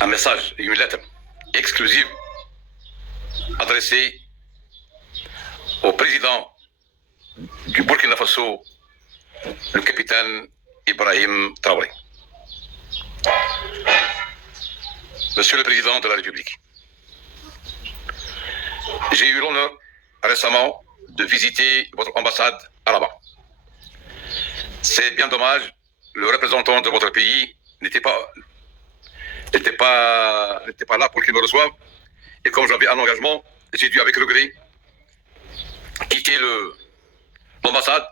un message et une lettre exclusive adressée au président du Burkina Faso, le capitaine Ibrahim Traoré. Monsieur le Président de la République, j'ai eu l'honneur récemment de visiter votre ambassade à Rabat. C'est bien dommage, le représentant de votre pays n'était pas là pour qu'il me reçoive. Et comme j'avais un engagement, j'ai dû avec regret quitter l'ambassade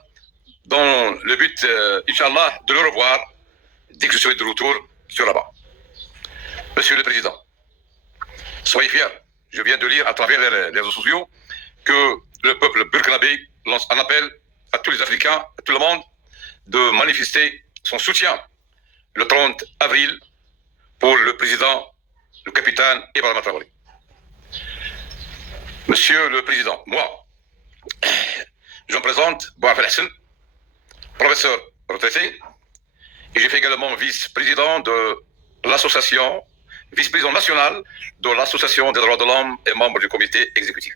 dans le but, Inch'Allah, de le revoir dès que je serai de retour sur Rabat. Monsieur le Président, soyez fiers. Je viens de lire à travers les réseaux sociaux que le peuple burkinabé lance un appel à tous les Africains, à tout le monde, de manifester son soutien le 30 avril pour le président, le capitaine Ibrahim Traoré. Monsieur le Président, moi, je me présente, Bouafel Hassan, professeur retraité, et j'ai fait également vice-président de l'association, vice-président national de l'association des droits de l'homme et membre du comité exécutif.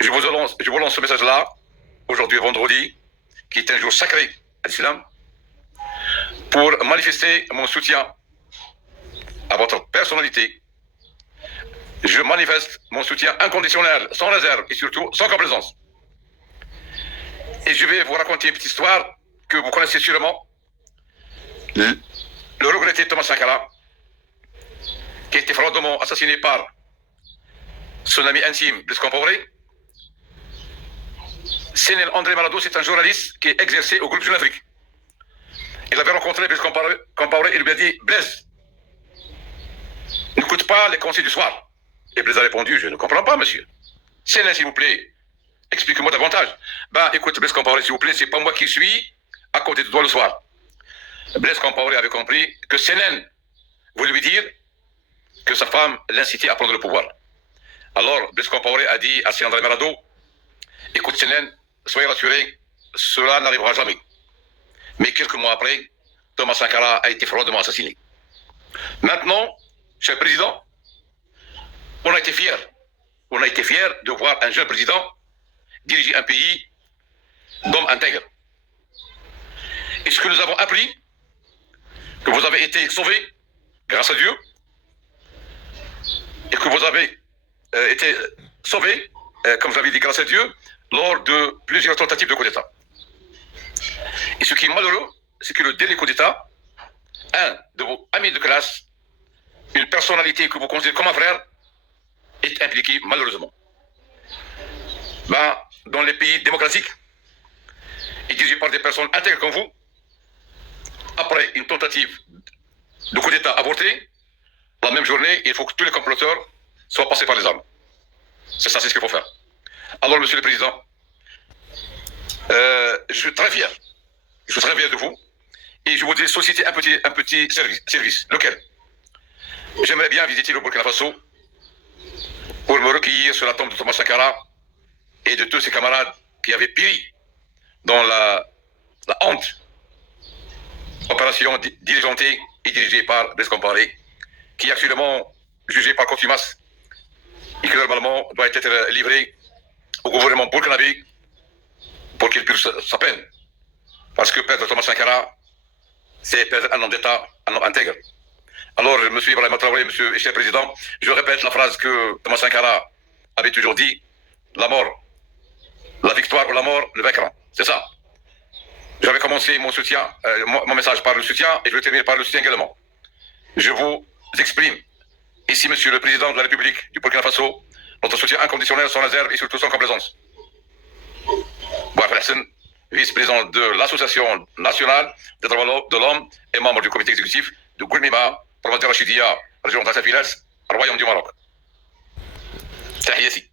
Je vous lance ce message-là, aujourd'hui vendredi, qui est un jour sacré à l'islam, pour manifester mon soutien à votre personnalité. Je manifeste mon soutien inconditionnel, sans réserve et surtout sans complaisance. Et je vais vous raconter une petite histoire que vous connaissez sûrement. Le regretté Thomas Sankara, qui a été froidement assassiné par son ami intime, Blaise Compaoré. Sénel André Malado, c'est un journaliste qui est exercé au groupe Jeune Afrique. Il avait rencontré Blaise Compaoré et lui a dit: Blaise, n'écoute pas les conseils du soir. Et Blaise a répondu: je ne comprends pas, monsieur. Sénel, s'il vous plaît, expliquez-moi davantage. Ben, écoute, Blaise Compaoré, s'il vous plaît, c'est pas moi qui suis à côté de toi le soir. Blaise Compaoré avait compris que Sénel voulait lui dire que sa femme l'incitait à prendre le pouvoir. Alors, Blaise Compaoré a dit à Sénel André Malado: écoute, Sénel, soyez rassuré, cela n'arrivera jamais. Mais quelques mois après, Thomas Sankara a été froidement assassiné. Maintenant, cher président, on a été fiers. On a été fiers de voir un jeune président diriger un pays d'hommes intègres. Et ce que nous avons appris, que vous avez été sauvés grâce à Dieu, et que vous avez été sauvés, comme vous l'avez dit, grâce à Dieu, lors de plusieurs tentatives de coup d'État. Et ce qui est malheureux, c'est que le dernier coup d'État, un de vos amis de classe, une personnalité que vous considérez comme un frère, est impliqué malheureusement. Ben, dans les pays démocratiques, et dirigés par des personnes intègres comme vous, après une tentative de coup d'État avortée, la même journée, il faut que tous les comploteurs soient passés par les armes. C'est ça, c'est ce qu'il faut faire. Alors, monsieur le Président, je suis très fier. Je suis très fier de vous. Et je voudrais solliciter un petit service. Lequel? J'aimerais bien visiter le Burkina Faso pour me recueillir sur la tombe de Thomas Sankara et de tous ses camarades qui avaient péri dans la honte opération diligentée et dirigée par Blaise Compaoré, qui est actuellement jugé par contumace et qui normalement doit être livré au gouvernement burkinabé pour qu'il purge sa peine. Parce que perdre Thomas Sankara, c'est perdre un homme d'État, un homme intègre. Alors, monsieur Ibrahim Traoré, monsieur et cher président, je répète la phrase que Thomas Sankara avait toujours dit: la mort, la victoire ou la mort le vaincront. C'est ça. J'avais commencé mon soutien, mon message par le soutien, et je vais terminer par le soutien également. Je vous exprime ici, monsieur le président de la République du Burkina Faso, notre soutien inconditionnel, sans réserve et surtout sans complaisance. Bouafel Hassan, vice-président de l'Association nationale des droits de l'homme et membre du comité exécutif de Goulmima, province de Rachidia, région de Files, Royaume du Maroc. Tahiyati.